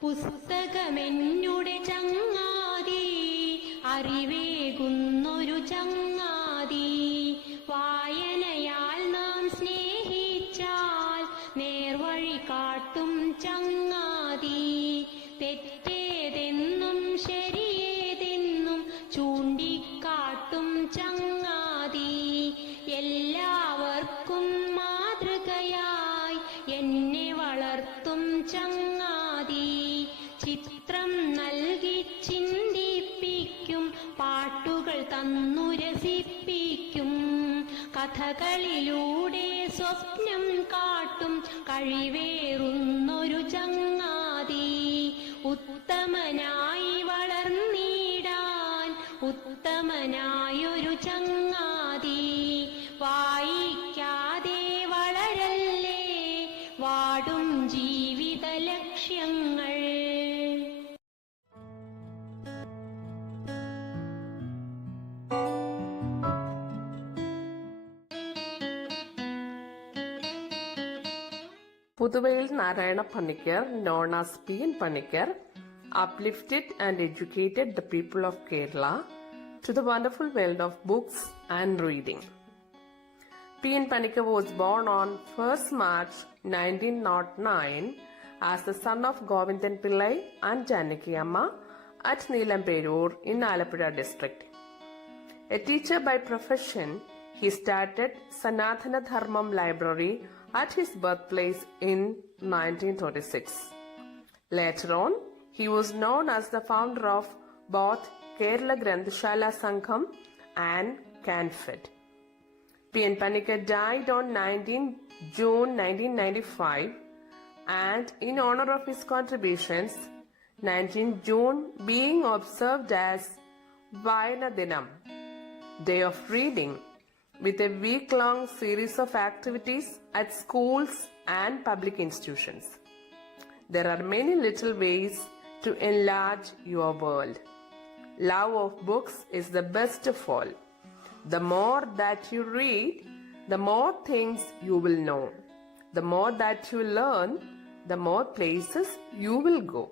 പുസ്തകമെന്നുടെ ചങ്ങാതി അറിവേകുന്നൊരു ചങ്ങാതി. വായനയാൽ നാം സ്നേഹിച്ചാൽ നേർവഴി കാട്ടും ചങ്ങാതി. തെറ്റേതെന്നും ശരിയേതെന്നും ചൂണ്ടിക്കാട്ടും ചങ്ങാതി. എല്ലാവർക്കും മാതൃകയായി എന്നെ വളർത്തും ചങ്ങാതി. ചിത്രം നൽകി ചിന്തിപ്പിക്കും പാട്ടുകൾ തന്നു രസിപ്പിക്കും. കഥകളിലൂടെ സ്വപ്നം കാട്ടും കഴിവേറുന്നൊരു ചങ്ങാതി. ഉത്തമനായി വളർന്നിടാൻ ഉത്തമനായൊരു ചങ്ങാതി. വായിക്കാതെ വളരല്ലേ വാടും ജീവിത ലക്ഷ്യങ്ങൾ Puduvail Narayana Panikar, known as P. N. Panikar, uplifted and educated the people of Kerala to the wonderful world of books and reading. P. N. Panikar was born on 1st March 1909 as the son of Govindan Pillai and Janaki Amma at Neelamperur in Alapura district. A teacher by profession, he started Sanatana Dharmam Library at his birthplace in 1926. Later on, he was known as the founder of both Kerala Granthashala Sangham and Canfed. P. N. Panikar died on 19 June 1995 and in honor of his contributions, 19 June being observed as Vayana Dinam, Day of Reading, with a week long series of activities at schools and public institutions. There are many little ways to enlarge your world. Love of books is the best of all. The more that you read, the more things you will know. The more that you learn, the more places you will go.